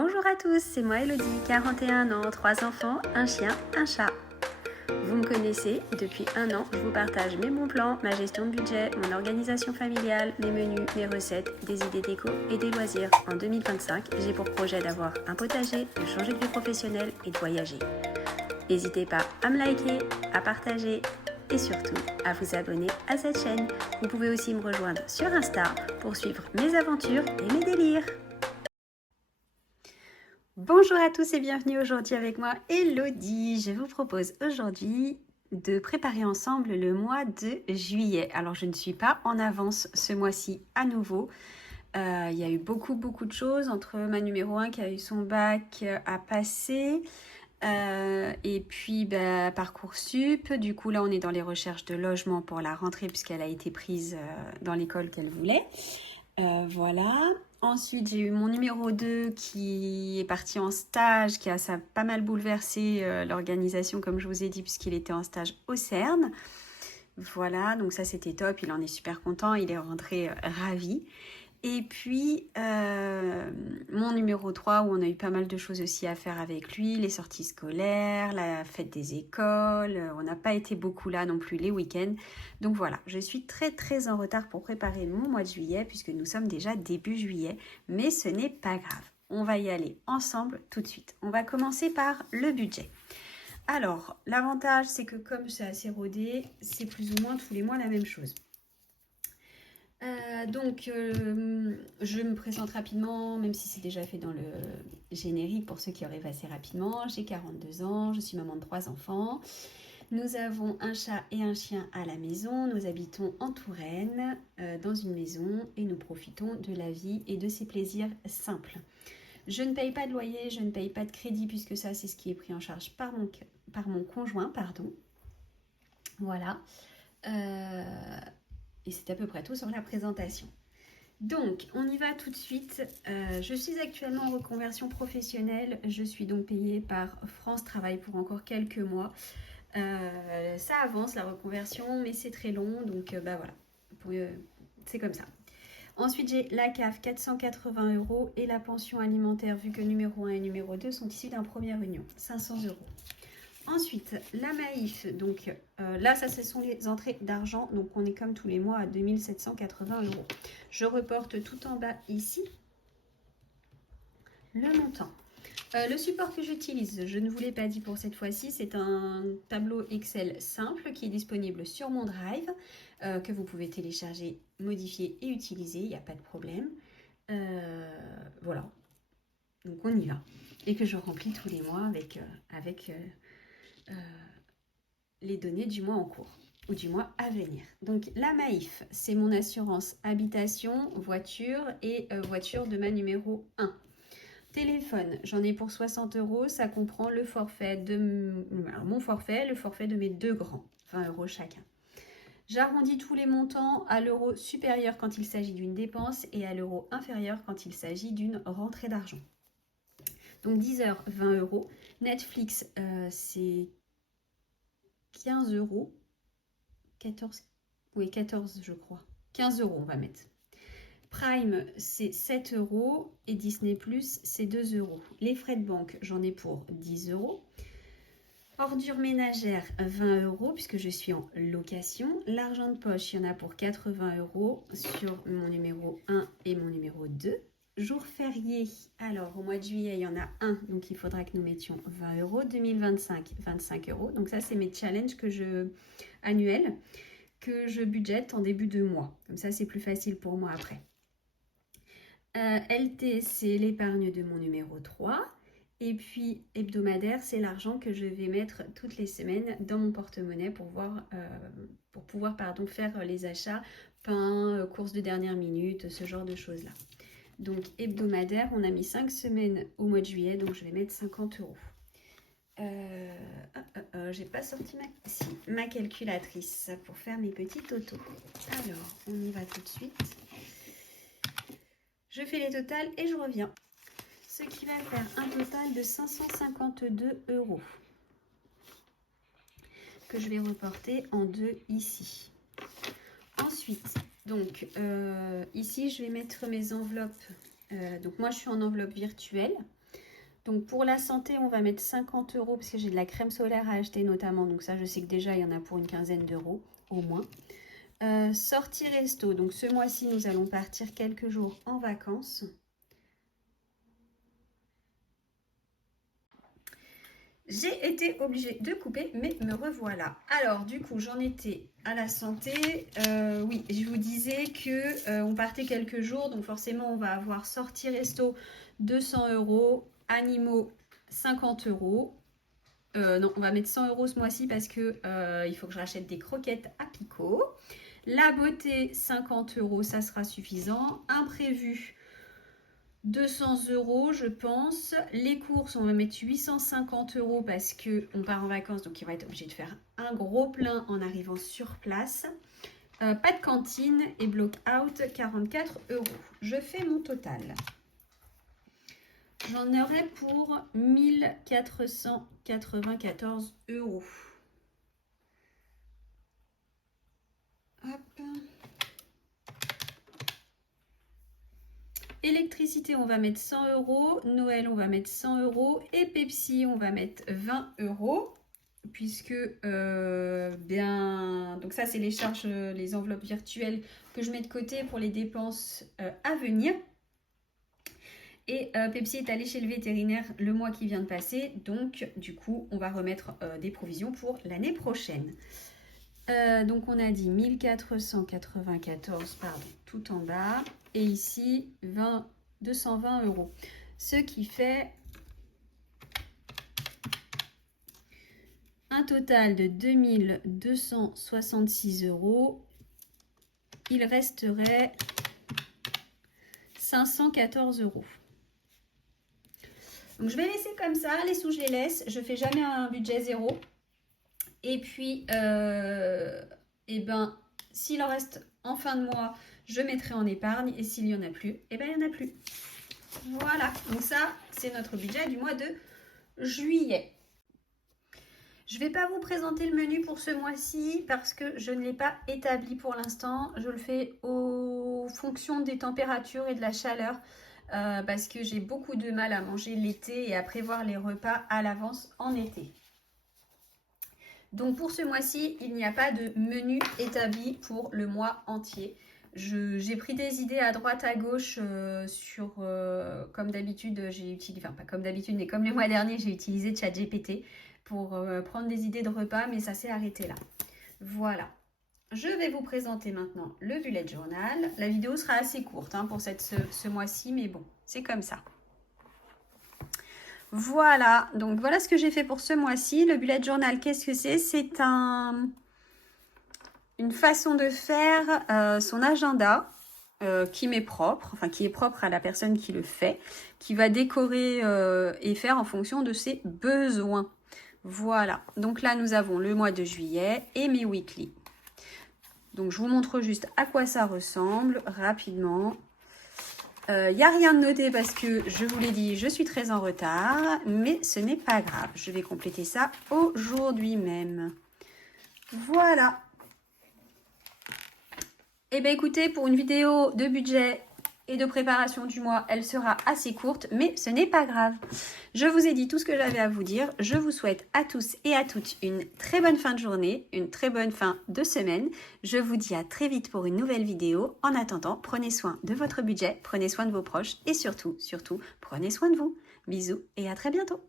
Bonjour à tous, c'est moi Elodie, 41 ans, 3 enfants, un chien, un chat. Vous me connaissez, depuis 1 an, je vous partage mes bons plans, ma gestion de budget, mon organisation familiale, mes menus, mes recettes, des idées déco et des loisirs. En 2025, j'ai pour projet d'avoir un potager, de changer de vie professionnelle et de voyager. N'hésitez pas à me liker, à partager et surtout à vous abonner à cette chaîne. Vous pouvez aussi me rejoindre sur Insta pour suivre mes aventures et mes délires. Bonjour à tous et bienvenue aujourd'hui avec moi Elodie. Je vous propose aujourd'hui de préparer ensemble le mois de juillet. Alors je ne suis pas en avance ce mois-ci à nouveau. Il y a eu beaucoup de choses entre ma numéro 1 qui a eu son bac à passer et puis Parcoursup. Du coup là on est dans les recherches de logement pour la rentrée puisqu'elle a été prise dans l'école qu'elle voulait. Voilà. Ensuite, j'ai eu mon numéro 2 qui est parti en stage, ça a pas mal bouleversé l'organisation, comme je vous ai dit, puisqu'il était en stage au CERN. Voilà, donc ça c'était top, il en est super content, il est rentré ravi. Et puis, mon numéro 3, où on a eu pas mal de choses aussi à faire avec lui, les sorties scolaires, la fête des écoles, on n'a pas été beaucoup là non plus les week-ends. Donc voilà, je suis très en retard pour préparer mon mois de juillet, puisque nous sommes déjà début juillet, mais ce n'est pas grave. On va y aller ensemble tout de suite. On va commencer par le budget. Alors, l'avantage, c'est que comme c'est assez rodé, c'est plus ou moins tous les mois la même chose. Je me présente rapidement, même si c'est déjà fait dans le générique pour ceux qui auraient passé rapidement. J'ai 42 ans, je suis maman de 3 enfants. Nous avons un chat et un chien à la maison. Nous habitons en Touraine, dans une maison, et nous profitons de la vie et de ses plaisirs simples. Je ne paye pas de loyer, je ne paye pas de crédit, puisque ça, c'est ce qui est pris en charge par mon conjoint, pardon. Voilà. Et c'est à peu près tout sur la présentation. Donc, on y va tout de suite. Je suis actuellement en reconversion professionnelle. Je suis donc payée par France Travail pour encore quelques mois. Ça avance la reconversion, mais c'est très long. Donc, voilà. C'est comme ça. Ensuite, j'ai la CAF, 480 € et la pension alimentaire, vu que numéro 1 et numéro 2 sont issus d'un premier union, 500 €. Ensuite, la Maïf, donc là, ça, ce sont les entrées d'argent. Donc, on est comme tous les mois à 2780 €. Je reporte tout en bas ici le montant. Le support que j'utilise, je ne vous l'ai pas dit pour cette fois-ci, c'est un tableau Excel simple qui est disponible sur mon Drive, que vous pouvez télécharger, modifier et utiliser, il n'y a pas de problème. Voilà, donc on y va. Et que je remplis tous les mois avec les données du mois en cours ou du mois à venir. Donc la Maïf, c'est mon assurance habitation, voiture et voiture de ma numéro 1. Téléphone, j'en ai pour 60 €, ça comprend le forfait mon forfait, le forfait de mes 2 grands, 20 € chacun. J'arrondis tous les montants à l'euro supérieur quand il s'agit d'une dépense et à l'euro inférieur quand il s'agit d'une rentrée d'argent. Donc 10 heures, 20 €. Netflix, c'est 15 €. 14 je crois. 15 € on va mettre. Prime, c'est 7 € et Disney+, c'est 2 €. Les frais de banque, j'en ai pour 10 €. Ordures ménagères, 20 € puisque je suis en location. L'argent de poche, il y en a pour 80 € sur mon numéro 1 et mon numéro 2. Jours fériés, alors au mois de juillet, il y en a un, donc il faudra que nous mettions 20 €. 2025, 25 €. Donc ça, c'est mes challenges annuels que je budgète en début de mois. Comme ça, c'est plus facile pour moi après. LT, c'est l'épargne de mon numéro 3. Et puis, hebdomadaire, c'est l'argent que je vais mettre toutes les semaines dans mon porte-monnaie pour pouvoir faire les achats, pain, courses de dernière minute, ce genre de choses-là. Donc, hebdomadaire, on a mis 5 semaines au mois de juillet, donc je vais mettre 50 €. J'ai pas sorti ma calculatrice pour faire mes petits totaux. Alors, on y va tout de suite. Je fais les totals et je reviens. Ce qui va faire un total de 552 € que je vais reporter en 2 ici. Ensuite, donc ici, je vais mettre mes enveloppes. Donc moi, je suis en enveloppe virtuelle. Donc pour la santé, on va mettre 50 € parce que j'ai de la crème solaire à acheter notamment. Donc ça, je sais que déjà, il y en a pour une quinzaine d'euros au moins. Sortie resto. Donc ce mois-ci, nous allons partir quelques jours en vacances. J'ai été obligée de couper, mais me revoilà. Alors, du coup, j'en étais à la santé. Oui, je vous disais que on partait quelques jours, donc forcément, on va avoir sortie resto 200 €, animaux 50 €. Non, on va mettre 100 € ce mois-ci parce que il faut que je rachète des croquettes à Pico. La beauté, 50 €, ça sera suffisant. Imprévu, 200 € je pense. Les courses, on va mettre 850 € parce qu'on part en vacances, donc il va être obligé de faire un gros plein en arrivant sur place. Pas de cantine et block out, 44 €. Je fais mon total. J'en aurai pour 1494 €. Hop. Électricité, on va mettre 100 €. Noël, on va mettre 100 €. Et Pepsi, on va mettre 20 €. Puisque, donc ça, c'est les charges, les enveloppes virtuelles que je mets de côté pour les dépenses à venir. Et Pepsi est allé chez le vétérinaire le mois qui vient de passer. Donc, du coup, on va remettre des provisions pour l'année prochaine. Donc, on a dit 1494, pardon, tout en bas. Et ici, 220 €. Ce qui fait un total de 2266 €. Il resterait 514 €. Donc, je vais laisser comme ça. Les sous, je les laisse. Je ne fais jamais un budget zéro. Et puis, s'il en reste en fin de mois, je mettrai en épargne. Et s'il n'y en a plus, il n'y en a plus. Voilà. Donc ça, c'est notre budget du mois de juillet. Je ne vais pas vous présenter le menu pour ce mois-ci parce que je ne l'ai pas établi pour l'instant. Je le fais en fonction des températures et de la chaleur parce que j'ai beaucoup de mal à manger l'été et à prévoir les repas à l'avance en été. Donc pour ce mois-ci, il n'y a pas de menu établi pour le mois entier. J'ai pris des idées à droite, à gauche comme d'habitude, j'ai utilisé, enfin pas comme d'habitude, mais comme le mois dernier, j'ai utilisé ChatGPT pour prendre des idées de repas, mais ça s'est arrêté là. Voilà. Je vais vous présenter maintenant le bullet journal. La vidéo sera assez courte pour ce mois-ci, mais bon, c'est comme ça. Voilà, donc voilà ce que j'ai fait pour ce mois-ci. Le bullet journal, qu'est-ce que c'est? C'est une façon de faire son agenda qui m'est propre, enfin qui est propre à la personne qui le fait, qui va décorer et faire en fonction de ses besoins. Voilà, donc là nous avons le mois de juillet et mes weekly. Donc je vous montre juste à quoi ça ressemble rapidement. Il n'y a rien de noté parce que je vous l'ai dit, je suis très en retard, mais ce n'est pas grave. Je vais compléter ça aujourd'hui même. Voilà. Eh bien écoutez, pour une vidéo de budget et de préparation du mois, elle sera assez courte, mais ce n'est pas grave. Je vous ai dit tout ce que j'avais à vous dire. Je vous souhaite à tous et à toutes une très bonne fin de journée, une très bonne fin de semaine. Je vous dis à très vite pour une nouvelle vidéo. En attendant, prenez soin de votre budget, prenez soin de vos proches et surtout, prenez soin de vous. Bisous et à très bientôt.